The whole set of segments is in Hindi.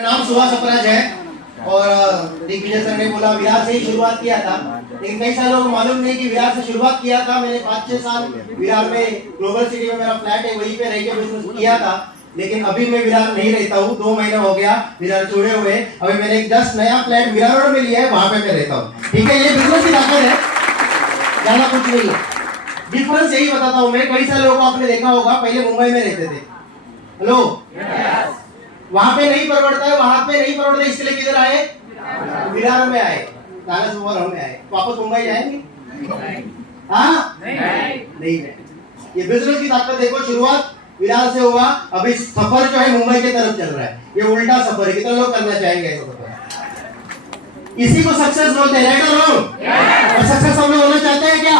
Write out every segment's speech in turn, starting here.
नाम सुभाष अपराज है और दिग्विजय सर ने बोला विरार से ही शुरुआत किया था, लेकिन कई सालों को मालूम नहीं कि विरार से शुरुआत किया था। मैंने 5-6 साल विरार में ग्लोबल सिटी में मेरा फ्लैट है, वहीं पे रह के बिजनेस किया था। लेकिन अभी मैं विरार नहीं रहता हूँ, 2 महीना हो गया विरार छोड़े हुए। अभी मैंने एक 10 नया फ्लैट विरार रोड में लिया है, वहां पे मैं रहता हूँ। ठीक है, ये बिजनेस की ताकत है, ज्यादा कुछ नहीं है। डिफरेंस यही बताता हूँ मैं। कई सारे लोगों को आपने देखा होगा, पहले मुंबई में रहते थे, हेलो, वहां पे नहीं परवड़ता है, वहां पे नहीं परवड़ता, इसके लिए किधर आए? विरार में आए, ताला सुबह में आए। वापस मुंबई जाएंगे? हाँ नहीं। ये बिजनेस की ताकत देखो, शुरुआत विरार से हुआ, अभी सफर जो है मुंबई की तरफ चल रहा है। ये उल्टा सफर है, कितने लोग करना चाहेंगे ऐसा सफर? इसी को सक्सेस बोलते हैं, राइट और रॉन्ग? और सक्सेस हम लोग होना चाहते हैं क्या?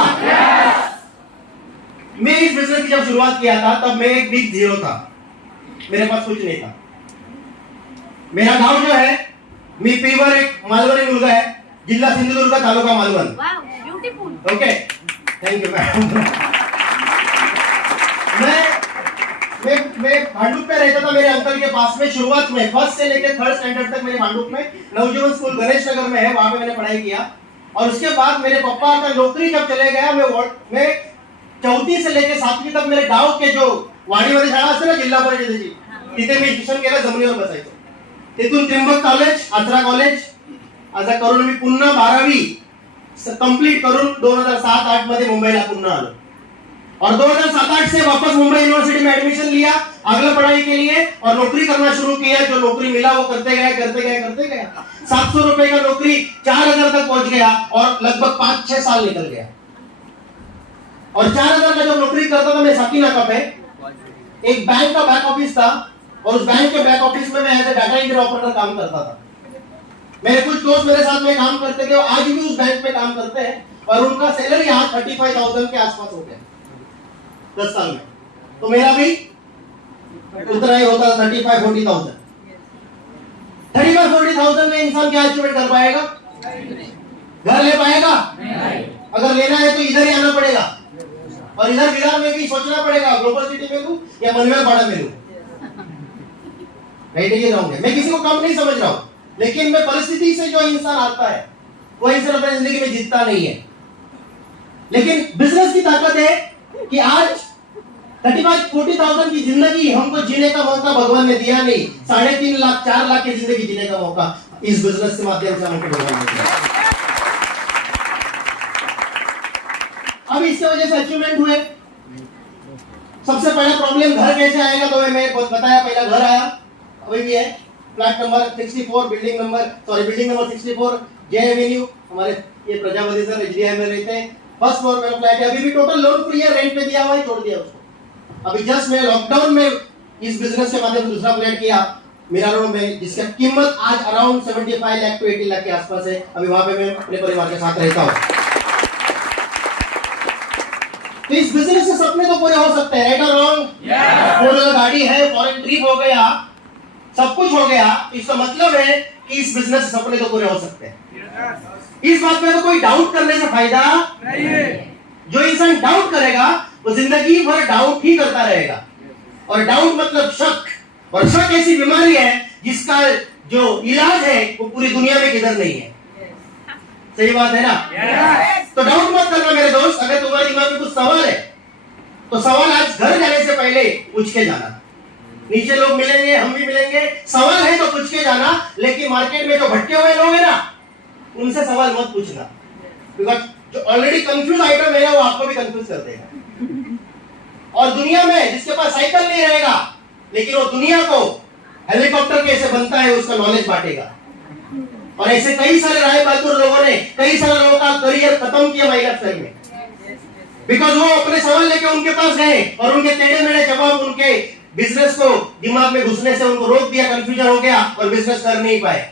मैं इस बिजनेस की जब शुरुआत किया था तब मैं एक बिग जीरो था, मेरे पास कुछ नहीं था। मेरा गांव जो है मी पीवर, एक मालवणी मुलगा है, जिल्हा Sindhudurg, taluka Malvan. Okay, thank you ma'am. मैं भांडुप पे रहता था मेरे अंकल के पास में। शुरुआत में फर्स्ट से लेकर 3rd स्टैंडर्ड तक मेरे भांडुप में नवजीवन स्कूल गणेश नगर में है, वहां पे मैंने पढ़ाई किया। और उसके बाद मेरे पापा का नौकरी जब चले गया, मैं 4थी से लेकर 7वी तक मेरे गांव के जो वाडीमध्ये शाळा असते ना, जिल्हा परिषदेची, तिथे मी शिक्षण केलं, जमिनीवर बसायचो। तिथून त्र्यंबक कॉलेज, आसरा कॉलेज असं करून मी पुन्हा 12वी कंप्लीट करून 2007-8 मध्ये मुंबईला पुन्हा आलो। और 2007-8 से वापस मुंबई यूनिवर्सिटी में एडमिशन लिया अगला पढ़ाई के लिए, और नौकरी करना शुरू किया। जो नौकरी मिला वो करते गया। 700 रुपए का नौकरी 4000 तक पहुंच गया और लगभग 5-6 साल निकल गया। और 4000 का जब नौकरी करता था मैं साकीनाका पे, एक बैंक का बैक ऑफिस था, और उस बैंक के बैक ऑफिस में मैं as a data entry operator काम करता था। मेरे कुछ दोस्त मेरे साथ में काम करते थे, आज भी उस बैंक में काम करते हैं, और उनका सैलरी यहाँ 35,000 के आसपास हो गया 10 साल में। तो मेरा भी उतना ही होता, 35-40,000। 35-40,000 में इंसान क्या अचीवमेंट कर पाएगा? घर ले पाएगा? अगर लेना है तो इधर ही आना पड़ेगा, और इधर विरार में भी सोचना पड़ेगा, ग्लोबल सिटी में लूं या मनवेलपाड़ा में लूं। राइट, ये रॉन्ग है। मैं किसी को कम नहीं समझ रहा हूं, लेकिन मैं परिस्थिति से जो इंसान आता है वो इंसान अपनी जिंदगी में जीतता नहीं है। लेकिन बिजनेस की ताकत है कि आज 35-40,000 की जिंदगी हमको जीने का मौका भगवान ने दिया नहीं, 3.5 लाख 4 लाख की जिंदगी जीने का मौका इस बिजनेस के माध्यम से हमको भगवान ने दिया। अब इसके वजह से अचीवमेंट हुए। सबसे पहला प्रॉब्लम घर कैसे आएगा, तो मैं बताया, पहला घर आया, अभी भी है, फ्लैट नंबर 64, बिल्डिंग नंबर 64 जे एवेन्यू, हमारे ये प्रजापति सर एचडीआई में रहते हैं। फर्स्ट फ्लोर में फ्लैट है, अभी भी टोटल लोन फ्री है, रेंट पे दिया हुआ है, छोड़ दिया उसको। अभी जस्ट मैं लॉकडाउन में इस बिजनेस के माध्यम से दूसरा फ्लैट किया मीरा रोड में, जिसका कीमत आज अराउंड 75 लाख to 80 लाख के आसपास है। अभी वहां पे मैं अपने परिवार के साथ रहता हूँ। तो इस बिजनेस से सपने तो पूरे हो सकते हैं, राइट और रॉन्ग? 4 व्हीलर गाड़ी है, फॉरेन ट्रिप हो गया, सब कुछ हो गया। इसका मतलब है कि इस बिजनेस से सपने तो पूरे हो सकते हैं। इस बात में तो कोई डाउट करने से फायदा नहीं है। जो इंसान डाउट करेगा वो जिंदगी भर डाउट ही करता रहेगा, और डाउट मतलब शक, और शक ऐसी बीमारी है जिसका जो इलाज है वो पूरी दुनिया में किधर नहीं है। सही बात है ना? तो डाउट मत करना मेरे दोस्त। अगर तुम्हारे दिमाग में कुछ सवाल है तो सवाल आज घर जाने से पहले पूछ के जाना। नीचे लोग मिलेंगे, हम भी मिलेंगे, सवाल है तो पूछ के जाना। लेकिन मार्केट में जो भटके हुए लोग हैं ना, उनसे सवाल मत पूछना, बिकॉज जो ऑलरेडी कंफ्यूज आइटम है ना, वो आपको भी कंफ्यूज कर देगा। और दुनिया में जिसके पास साइकिल नहीं रहेगा, लेकिन वो दुनिया को हेलीकॉप्टर कैसे बनता है उसका नॉलेज बांटेगा। और ऐसे कई सारे राय बहादुर लोगों ने कई सारे लोगों का करियर खत्म किया महिला शहर में, बिकॉज वो अपने सवाल लेके उनके पास गए और उनके टेढ़े मेढ़े जवाब उनके बिजनेस को दिमाग में घुसने से उनको रोक दिया, कंफ्यूजन हो गया और बिजनेस कर नहीं पाए।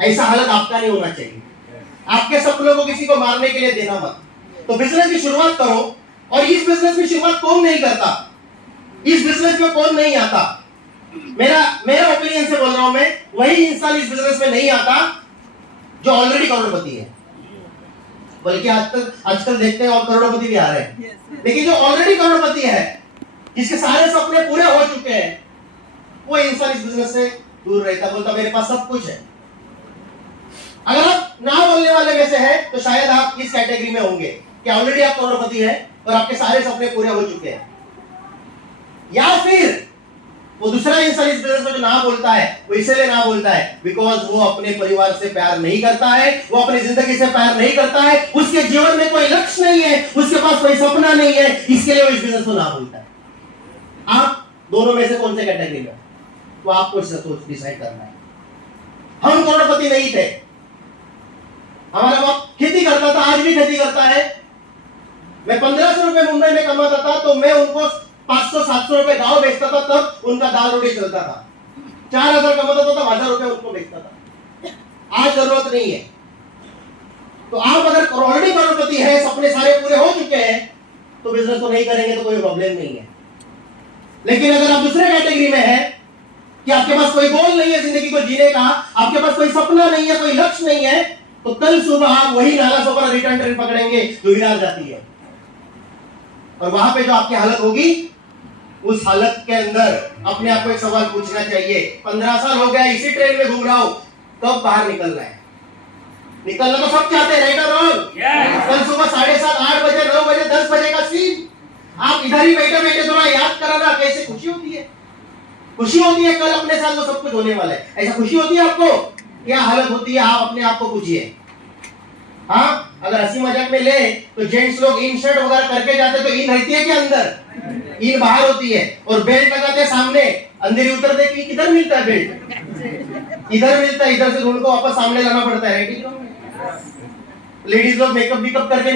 ऐसा हालत आपका नहीं होना चाहिए। आपके सपनों को किसी को मारने के लिए देना मत। तो बिजनेस की शुरुआत करो। और इस बिजनेस की शुरुआत कौन नहीं करता, इस बिजनेस में कौन नहीं आता? मेरा ओपिनियन से बोल रहा हूं मैं, वही इंसान इस बिजनेस में नहीं आता जो ऑलरेडी करोड़पति है। बल्कि आजकल देखते हैं और करोड़पति भी आ रहे हैं, लेकिन जो ऑलरेडी करोड़पति है, जिसके सारे सपने पूरे हो चुके हैं, वो इंसान इस बिजनेस से दूर रहता, बोलता मेरे पास सब कुछ है। अगर आप ना बोलने वाले में से है तो शायद आप इस कैटेगरी में होंगे कि ऑलरेडी आप करोड़पति है और आपके सारे सपने पूरे हो चुके हैं। या फिर वो दूसरा इंसान इस बिजनेस में जो ना बोलता है वो इसलिए ना बोलता है बिकॉज वो अपने परिवार से प्यार नहीं करता है, वो अपनी जिंदगी से प्यार नहीं करता है, उसके जीवन में कोई लक्ष्य नहीं है, उसके पास कोई सपना नहीं है, इसके लिए वो इस बिजनेस को ना बोलता है। आप दोनों में से कौन से कैटेगरी में, तो आपको सोच डिसाइड करना है। हम करोड़पति नहीं थे, हमारा बाप खेती करता था, आज भी खेती करता है। मैं 1500 रुपए मुंबई में कमाता था तो मैं उनको 500-700 रुपए गांव बेचता था, तब उनका दाल रोटी चलता था। 4000 कमाता था तब 1000 रुपए उनको बेचता था। आज जरूरत नहीं है। तो आप अगर ऑलरेडी करोड़पति है, सपने सारे पूरे हो चुके हैं, तो बिजनेस को नहीं करेंगे तो कोई प्रॉब्लम नहीं है। लेकिन अगर आप दूसरे कैटेगरी में है कि आपके पास कोई गोल नहीं है जिंदगी को जीने का, आपके पास कोई सपना नहीं है, कोई लक्ष्य नहीं है, तो कल सुबह आप वही नाला सोपारा रिटर्न ट्रेन पकड़ेंगे जो हिरार जाती है, और वहां पे जो आपकी हालत होगी, उस हालत के अंदर अपने आप को एक सवाल पूछना चाहिए, 15 साल हो गया इसी ट्रेन में घूम रहा हूं, कब बाहर निकलना है? निकलना तो सब चाहते हैं, राइट और रॉन्ग? कल सुबह 7:30, 8 बजे, 9 बजे, 10 बजे का सीन, आप इधर ही बैठे बैठे थोड़ा याद कराना, कैसे खुशी होती है। खुशी होती है कल अपने साथ वो सब कुछ होने वाला है। ऐसा खुशी होती है आपको? क्या हालत होती है, आप अपने आप को पूछिए। हाँ, अगर हंसी मजाक में ले तो जेंट्स लोग इन शर्ट वगैरह करके जाते तो इन रहती है क्या अंदर? इन बाहर होती है। और बेल्ट लगाते हैं सामने, अंधेरी उतरते कि किधर मिलता है बेल्ट? इधर मिलता है, इधर से ढूंढ को वापस सामने लाना पड़ता है। लेडीज लोग मेकअप करके